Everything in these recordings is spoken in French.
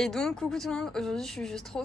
Et donc coucou tout le monde, aujourd'hui je suis juste trop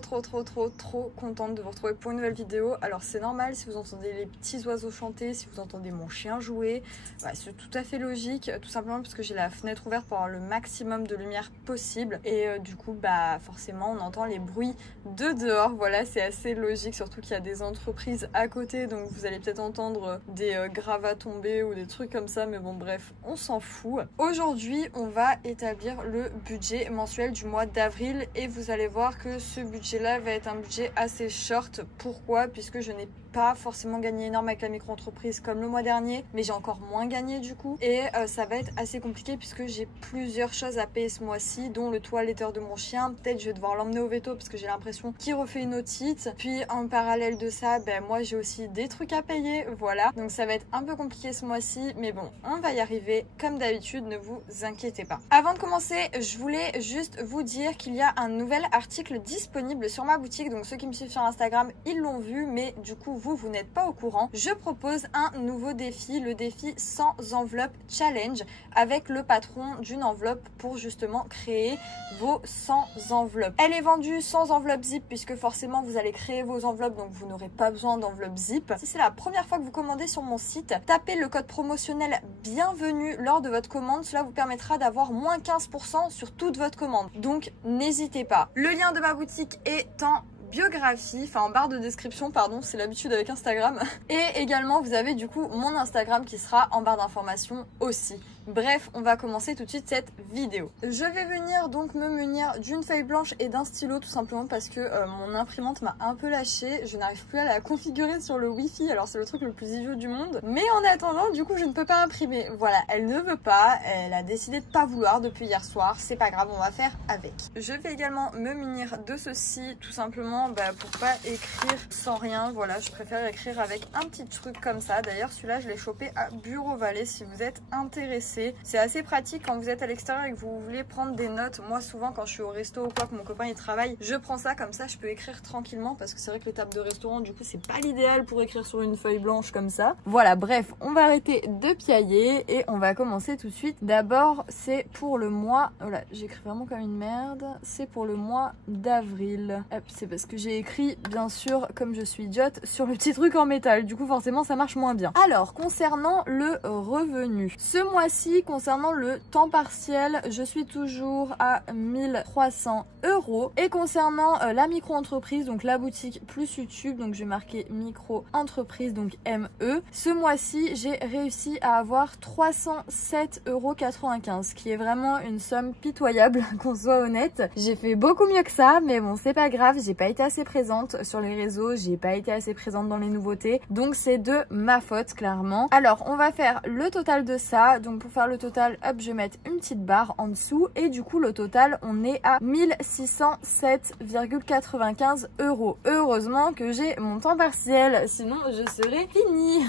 contente de vous retrouver pour une nouvelle vidéo. Alors c'est normal si vous entendez les petits oiseaux chanter, si vous entendez mon chien jouer, bah, c'est tout à fait logique, tout simplement parce que j'ai la fenêtre ouverte pour avoir le maximum de lumière possible. Et du coup bah forcément on entend les bruits de dehors, voilà, c'est assez logique, surtout qu'il y a des entreprises à côté, donc vous allez peut-être entendre des gravats tomber ou des trucs comme ça, mais bon bref, on s'en fout. Aujourd'hui on va établir le budget mensuel du mois d'avril et vous allez voir que ce budget là va être un budget assez short. Pourquoi? Puisque je n'ai pas forcément gagné énorme avec la micro-entreprise comme le mois dernier, mais j'ai encore moins gagné du coup, et ça va être assez compliqué puisque j'ai plusieurs choses à payer ce mois-ci, dont le toiletteur de mon chien. Peut-être je vais devoir l'emmener au veto parce que j'ai l'impression qu'il refait une otite, puis en parallèle de ça ben moi j'ai aussi des trucs à payer, voilà, donc ça va être un peu compliqué ce mois-ci, mais bon on va y arriver comme d'habitude, ne vous inquiétez pas. Avant de commencer, je voulais juste vous dire qu'il y a un nouvel article disponible sur ma boutique, donc ceux qui me suivent sur Instagram ils l'ont vu, mais du coup vous n'êtes pas au courant. Je propose un nouveau défi, le défi sans enveloppe challenge, avec le patron d'une enveloppe pour justement créer vos 100 enveloppes. Elle est vendue sans enveloppe zip puisque forcément vous allez créer vos enveloppes, donc vous n'aurez pas besoin d'enveloppe zip. Si c'est la première fois que vous commandez sur mon site, tapez le code promotionnel bienvenue lors de votre commande, cela vous permettra d'avoir moins 15% sur toute votre commande, donc n'hésitez pas. Le lien de ma boutique est en biographie, enfin en barre de description, pardon, c'est l'habitude avec Instagram. Et également vous avez du coup mon Instagram qui sera en barre d'information aussi. Bref, on va commencer tout de suite cette vidéo. Je vais venir donc me munir d'une feuille blanche et d'un stylo, tout simplement parce que mon imprimante m'a un peu lâché. Je n'arrive plus à la configurer sur le wifi, alors c'est le truc le plus idiot du monde. Mais en attendant, du coup je ne peux pas imprimer. Voilà, elle ne veut pas, elle a décidé de pas vouloir depuis hier soir, c'est pas grave, on va faire avec. Je vais également me munir de ceci, tout simplement pour pas écrire sans rien. Voilà, je préfère écrire avec un petit truc comme ça. D'ailleurs celui-là je l'ai chopé à Bureau Vallée si vous êtes intéressé. C'est assez pratique quand vous êtes à l'extérieur et que vous voulez prendre des notes. Moi souvent quand je suis au resto ou quoi, que mon copain il travaille, je prends ça, comme ça je peux écrire tranquillement, parce que c'est vrai que les tables de restaurant du coup c'est pas l'idéal pour écrire sur une feuille blanche comme ça. Voilà, bref, on va arrêter de piailler et on va commencer tout de suite. D'abord c'est pour le mois, voilà, j'écris vraiment comme une merde, c'est pour le mois d'avril. C'est parce que j'ai écrit bien sûr comme je suis idiote sur le petit truc en métal, du coup forcément ça marche moins bien. Alors concernant le revenu, ce mois-ci, concernant le temps partiel, je suis toujours à 1300 €. Et concernant la micro-entreprise, donc la boutique plus YouTube, donc je vais marquer micro-entreprise, donc ME, ce mois-ci j'ai réussi à avoir 307,95 €, qui est vraiment une somme pitoyable, qu'on soit honnête. J'ai fait beaucoup mieux que ça, mais bon c'est pas grave, j'ai pas été assez présente sur les réseaux, j'ai pas été assez présente dans les nouveautés, donc c'est de ma faute clairement. Alors on va faire le total de ça, donc pour faire le total, hop, je vais mettre une petite barre en dessous et du coup le total on est à 1607,95 €. Heureusement que j'ai mon temps partiel, sinon je serais finie.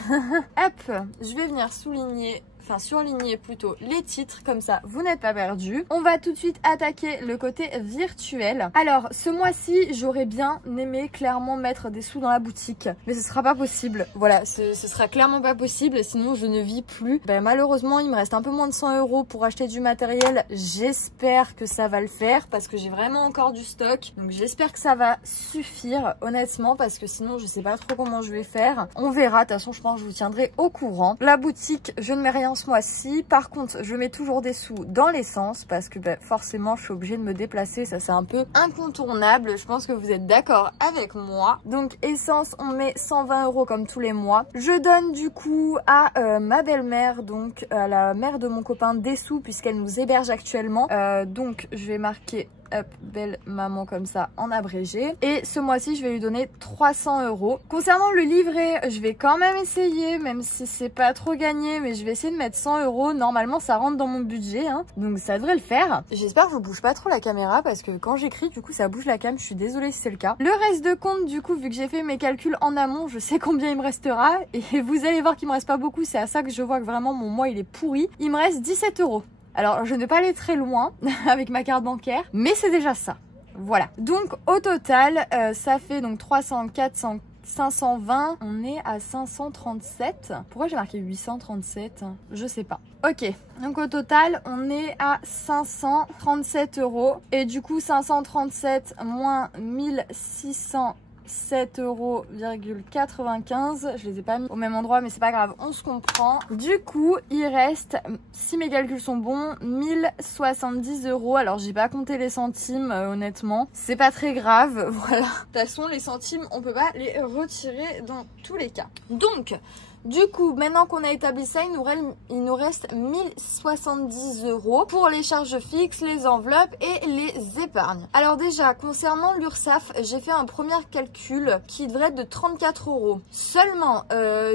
Hop, je vais venir souligner, enfin surligner plutôt les titres, comme ça vous n'êtes pas perdu. On va tout de suite attaquer le côté virtuel. Alors ce mois-ci j'aurais bien aimé clairement mettre des sous dans la boutique, mais ce sera pas possible. Voilà, ce sera clairement pas possible, sinon je ne vis plus. Malheureusement il me reste un peu moins de 100 € pour acheter du matériel. J'espère que ça va le faire parce que j'ai vraiment encore du stock, donc j'espère que ça va suffire honnêtement, parce que sinon je sais pas trop comment je vais faire. On verra, de toute façon je pense que je vous tiendrai au courant. La boutique je ne mets rien ce mois-ci, par contre je mets toujours des sous dans l'essence parce que forcément je suis obligée de me déplacer, ça c'est un peu incontournable, je pense que vous êtes d'accord avec moi. Donc essence on met 120 € comme tous les mois. Je donne du coup à ma belle-mère, donc à la mère de mon copain, des sous puisqu'elle nous héberge actuellement, donc je vais marquer hop, belle maman comme ça en abrégé. Et ce mois-ci, je vais lui donner 300 €. Concernant le livret, je vais quand même essayer, même si c'est pas trop gagné, mais je vais essayer de mettre 100 €. Normalement, ça rentre dans mon budget, hein, donc ça devrait le faire. J'espère que je bouge pas trop la caméra parce que quand j'écris, du coup, ça bouge la cam. Je suis désolée si c'est le cas. Le reste de compte, du coup, vu que j'ai fait mes calculs en amont, je sais combien il me restera. Et vous allez voir qu'il me reste pas beaucoup. C'est à ça que je vois que vraiment mon mois, il est pourri. Il me reste 17 €. Alors, je ne vais pas aller très loin avec ma carte bancaire, mais c'est déjà ça. Voilà. Donc, au total, ça fait donc 300, 400, 520, on est à 537. Pourquoi j'ai marqué 837? Je sais pas. Ok, donc au total, on est à 537 €. Et du coup, 537 moins 1607,95 €. Je les ai pas mis au même endroit, mais c'est pas grave, on se comprend. Du coup, il reste, si mes calculs sont bons, 1070 €. Alors, j'ai pas compté les centimes, honnêtement. C'est pas très grave, voilà. De toute façon, les centimes, on peut pas les retirer dans tous les cas. Donc, du coup, maintenant qu'on a établi ça, il nous reste 1070 € pour les charges fixes, les enveloppes et les épargnes. Alors déjà, concernant l'URSSAF, j'ai fait un premier calcul qui devrait être de 34 €. Seulement,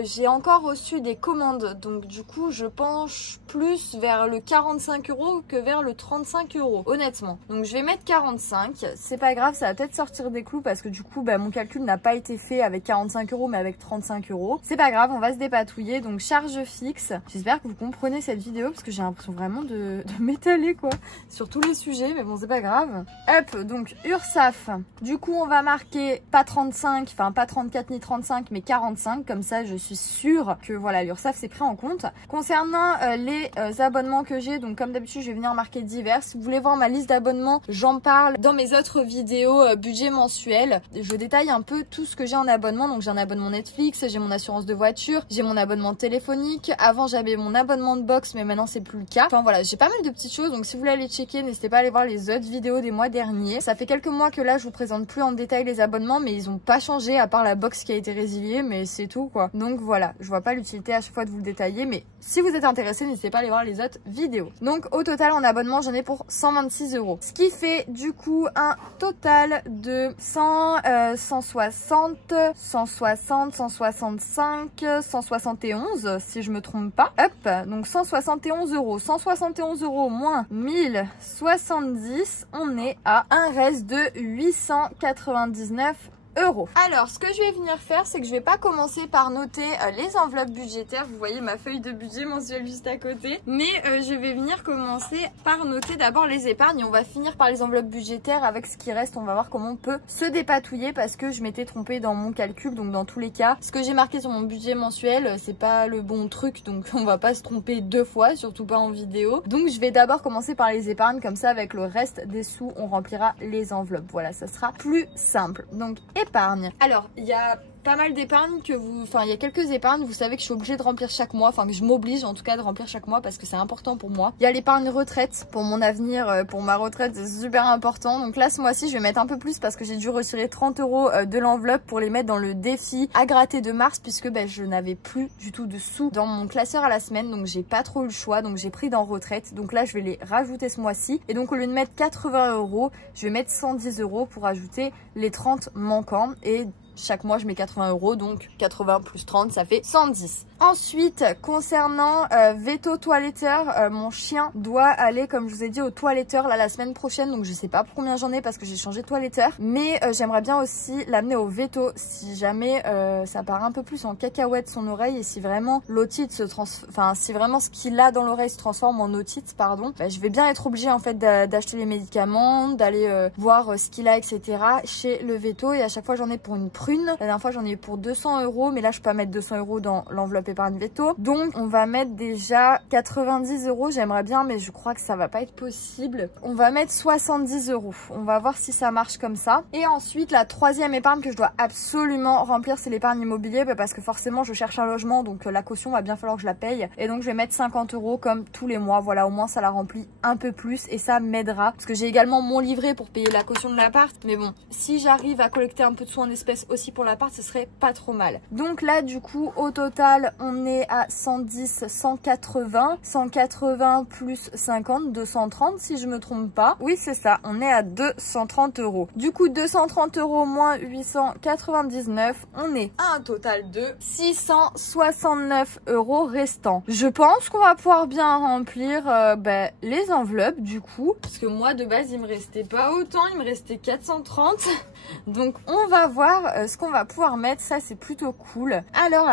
j'ai encore reçu des commandes, donc du coup, je penche plus vers le 45 € que vers le 35 €, honnêtement. Donc je vais mettre 45, c'est pas grave, ça va peut-être sortir des clous parce que du coup, bah, mon calcul n'a pas été fait avec 45 € mais avec 35 €. C'est pas grave, on va se dépatouiller. Donc charge fixe, j'espère que vous comprenez cette vidéo parce que j'ai l'impression vraiment de m'étaler quoi sur tous les sujets, mais bon c'est pas grave. Hop, donc URSSAF, du coup on va marquer pas 35, enfin pas 34 ni 35 mais 45, comme ça je suis sûre que voilà l'URSSAF c'est pris en compte. Concernant les abonnements que j'ai, donc comme d'habitude je vais venir marquer divers. Si vous voulez voir ma liste d'abonnements, j'en parle dans mes autres vidéos budget mensuel. Je détaille un peu tout ce que j'ai en abonnement. Donc j'ai un abonnement Netflix, j'ai mon assurance de voiture, j'ai mon abonnement téléphonique. Avant j'avais mon abonnement de box mais maintenant c'est plus le cas. Enfin voilà, j'ai pas mal de petites choses, donc si vous voulez aller checker, n'hésitez pas à aller voir les autres vidéos des mois derniers. Ça fait quelques mois que là je vous présente plus en détail les abonnements, mais ils ont pas changé à part la box qui a été résiliée, mais c'est tout quoi. Donc voilà, je vois pas l'utilité à chaque fois de vous le détailler, mais si vous êtes intéressé, n'hésitez pas à aller voir les autres vidéos. Donc au total en abonnement j'en ai pour 126 €. Ce qui fait du coup un total de 160, 165, 171 si je me trompe pas. Hop, donc 171 €. 171 € moins 1070, on est à un reste de 899 €. Alors, ce que je vais venir faire, c'est que je vais pas commencer par noter les enveloppes budgétaires. Vous voyez ma feuille de budget mensuel juste à côté. Mais je vais venir commencer par noter d'abord les épargnes. Et on va finir par les enveloppes budgétaires. Avec ce qui reste, on va voir comment on peut se dépatouiller parce que je m'étais trompée dans mon calcul. Donc, dans tous les cas, ce que j'ai marqué sur mon budget mensuel, c'est pas le bon truc. Donc, on va pas se tromper deux fois, surtout pas en vidéo. Donc, je vais d'abord commencer par les épargnes. Comme ça, avec le reste des sous, on remplira les enveloppes. Voilà, ça sera plus simple. Donc, épargne. Alors, il y a pas mal d'épargne que vous... Enfin, il y a quelques épargnes, vous savez que je suis obligée de remplir chaque mois. Enfin, que je m'oblige en tout cas de remplir chaque mois parce que c'est important pour moi. Il y a l'épargne retraite pour mon avenir, pour ma retraite, c'est super important. Donc là, ce mois-ci, je vais mettre un peu plus parce que j'ai dû retirer 30 € de l'enveloppe pour les mettre dans le défi à gratter de mars puisque ben, je n'avais plus du tout de sous dans mon classeur à la semaine. Donc, j'ai pas trop eu le choix. Donc, j'ai pris dans retraite. Donc là, je vais les rajouter ce mois-ci. Et donc, au lieu de mettre 80 €, je vais mettre 110 € pour ajouter les 30 manquants. Et chaque mois, je mets 80 €, donc 80 plus 30, ça fait 110. Ensuite, concernant veto toiletteur, mon chien doit aller, comme je vous ai dit, au toiletteur là, la semaine prochaine. Donc, je sais pas pour combien j'en ai parce que j'ai changé de toiletteur. Mais j'aimerais bien aussi l'amener au veto si jamais ça part un peu plus en cacahuète son oreille. Et si vraiment l'otite se transforme, enfin, si vraiment ce qu'il a dans l'oreille se transforme en otite, pardon, bah, je vais bien être obligée en fait d'acheter les médicaments, d'aller voir ce qu'il a, etc. chez le veto. Et à chaque fois, j'en ai pour une prune. La dernière fois, j'en ai eu pour 200 €. Mais là, je peux pas mettre 200 € dans l'enveloppe épargne veto. Donc, on va mettre déjà 90 €. J'aimerais bien, mais je crois que ça va pas être possible. On va mettre 70 €. On va voir si ça marche comme ça. Et ensuite, la troisième épargne que je dois absolument remplir, c'est l'épargne immobilier. Parce que forcément, je cherche un logement. Donc, la caution va bien falloir que je la paye. Et donc, je vais mettre 50 € comme tous les mois. Voilà, au moins, ça la remplit un peu plus. Et ça m'aidera. Parce que j'ai également mon livret pour payer la caution de l'appart. Mais bon, si j'arrive à collecter un peu de sous en espèces aussi pour l'appart, ce serait pas trop mal. Donc là, du coup, au total, on est à 110, 180. 180 plus 50, 230 si je me trompe pas. Oui, c'est ça. On est à 230 €. Du coup, 230 € moins 899, on est à un total de 669 € restants. Je pense qu'on va pouvoir bien remplir les enveloppes, du coup. Parce que moi, de base, il me restait pas autant. Il me restait 430. Donc, on va voir ce qu'on va pouvoir mettre. Ça, c'est plutôt cool. Alors,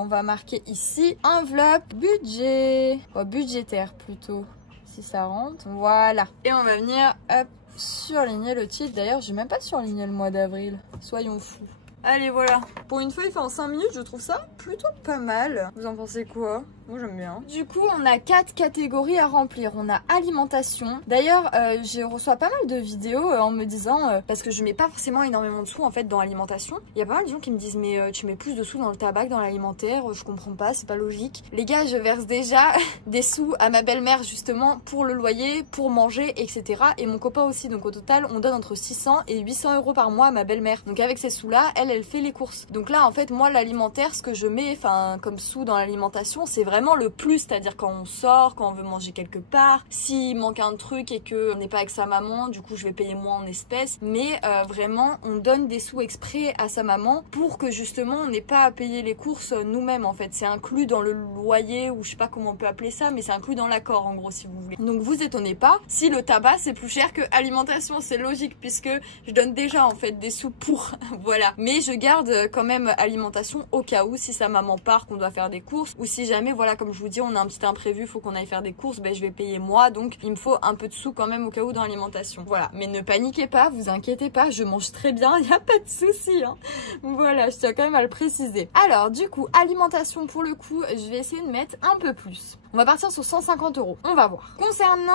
on va marquer ici enveloppe budget. Oh, budgétaire plutôt, si ça rentre. Voilà. Et on va venir, hop, surligner le titre. D'ailleurs, j'ai même pas surligné le mois d'avril. Soyons fous. Allez, voilà. Pour une fois, il fait en 5 minutes, je trouve ça plutôt pas mal. Vous en pensez quoi? Moi, j'aime bien. Du coup, on a 4 catégories à remplir. On a alimentation. D'ailleurs, je reçois pas mal de vidéos en me disant, parce que je mets pas forcément énormément de sous en fait dans l'alimentation. Il y a pas mal de gens qui me disent, mais tu mets plus de sous dans le tabac que dans l'alimentaire. Je comprends pas, c'est pas logique. Les gars, je verse déjà des sous à ma belle-mère justement pour le loyer, pour manger, etc. Et mon copain aussi. Donc au total, on donne entre 600 et 800 euros par mois à ma belle-mère. Donc avec ces sous-là, elle fait les courses. Donc là, en fait, moi, l'alimentaire, ce que je mets, enfin, comme sous dans l'alimentation, c'est vraiment le plus, c'est-à-dire quand on sort, quand on veut manger quelque part, s'il manque un truc et que on n'est pas avec sa maman, du coup je vais payer moins en espèces, mais vraiment on donne des sous exprès à sa maman pour que justement on n'ait pas à payer les courses nous-mêmes en fait, c'est inclus dans le loyer ou je sais pas comment on peut appeler ça, mais c'est inclus dans l'accord en gros si vous voulez. Donc vous étonnez pas si le tabac c'est plus cher que alimentation, c'est logique puisque je donne déjà en fait des sous pour voilà, mais je garde quand même alimentation au cas où si sa maman part qu'on doit faire des courses ou si jamais voilà comme je vous dis on a un petit imprévu, faut qu'on aille faire des courses, ben je vais payer moi donc il me faut un peu de sous quand même au cas où dans l'alimentation. Voilà, mais ne paniquez pas, vous inquiétez pas, je mange très bien, il n'y a pas de souci hein. Voilà, je tiens quand même à le préciser. Alors du coup, alimentation pour le coup, je vais essayer de mettre un peu plus. On va partir sur 150 euros, on va voir. Concernant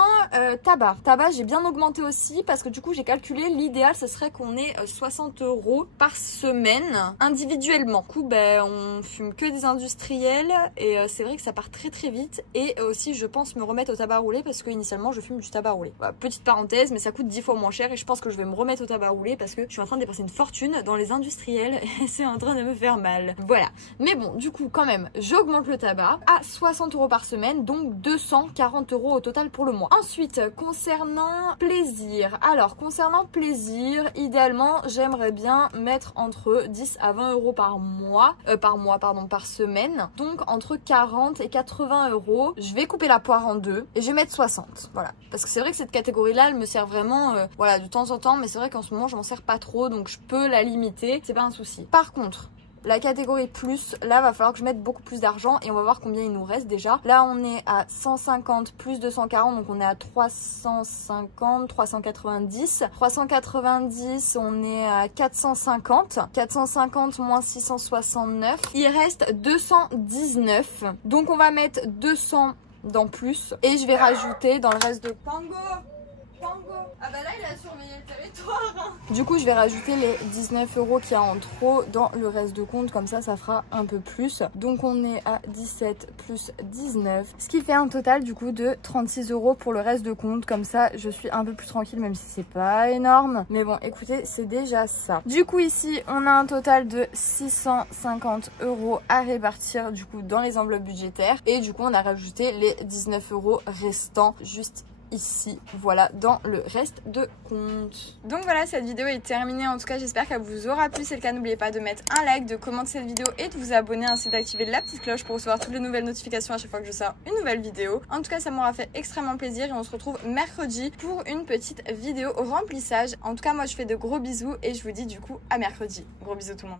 tabac, j'ai bien augmenté aussi parce que du coup j'ai calculé, l'idéal ce serait qu'on ait 60 euros par semaine individuellement. Du coup ben on fume que des industriels et c'est vrai que ça part très vite et aussi je pense me remettre au tabac roulé parce que initialement je fume du tabac roulé. Voilà, petite parenthèse, mais ça coûte 10 fois moins cher et je pense que je vais me remettre au tabac roulé parce que je suis en train de dépenser une fortune dans les industriels et c'est en train de me faire mal. Voilà, mais bon du coup quand même j'augmente le tabac à 60 euros par semaine, donc 240 euros au total pour le mois. Ensuite concernant plaisir, alors concernant plaisir, idéalement j'aimerais bien mettre entre 10 à 20 euros par mois, par semaine, donc entre 40 et 80 euros. Je vais couper la poire en deux et je vais mettre 60, voilà, parce que c'est vrai que cette catégorie là elle me sert vraiment voilà de temps en temps, mais c'est vrai qu'en ce moment je m'en sers pas trop donc je peux la limiter, c'est pas un souci. Par contre la catégorie plus, là va falloir que je mette beaucoup plus d'argent et on va voir combien il nous reste déjà. Là on est à 150 plus 240, donc on est à 350, 390. 390, on est à 450. 450 moins 669. Il reste 219. Donc on va mettre 200 dans plus et je vais rajouter dans le reste de Pango. Ah bah là il a surveillé le territoire hein. Du coup je vais rajouter les 19 euros qu'il y a en trop dans le reste de compte, comme ça ça fera un peu plus. Donc on est à 17 plus 19, ce qui fait un total du coup de 36 euros pour le reste de compte. Comme ça je suis un peu plus tranquille même si c'est pas énorme, mais bon écoutez c'est déjà ça. Du coup ici on a un total de 650 euros à répartir du coup dans les enveloppes budgétaires et du coup on a rajouté les 19 euros restants juste ici, voilà, dans le reste de compte. Donc voilà, cette vidéo est terminée. En tout cas, j'espère qu'elle vous aura plu. Si c'est le cas, n'oubliez pas de mettre un like, de commenter cette vidéo et de vous abonner, ainsi d'activer la petite cloche pour recevoir toutes les nouvelles notifications à chaque fois que je sors une nouvelle vidéo. En tout cas, ça m'aura fait extrêmement plaisir et on se retrouve mercredi pour une petite vidéo au remplissage. En tout cas, moi, je fais de gros bisous et je vous dis du coup à mercredi. Gros bisous tout le monde.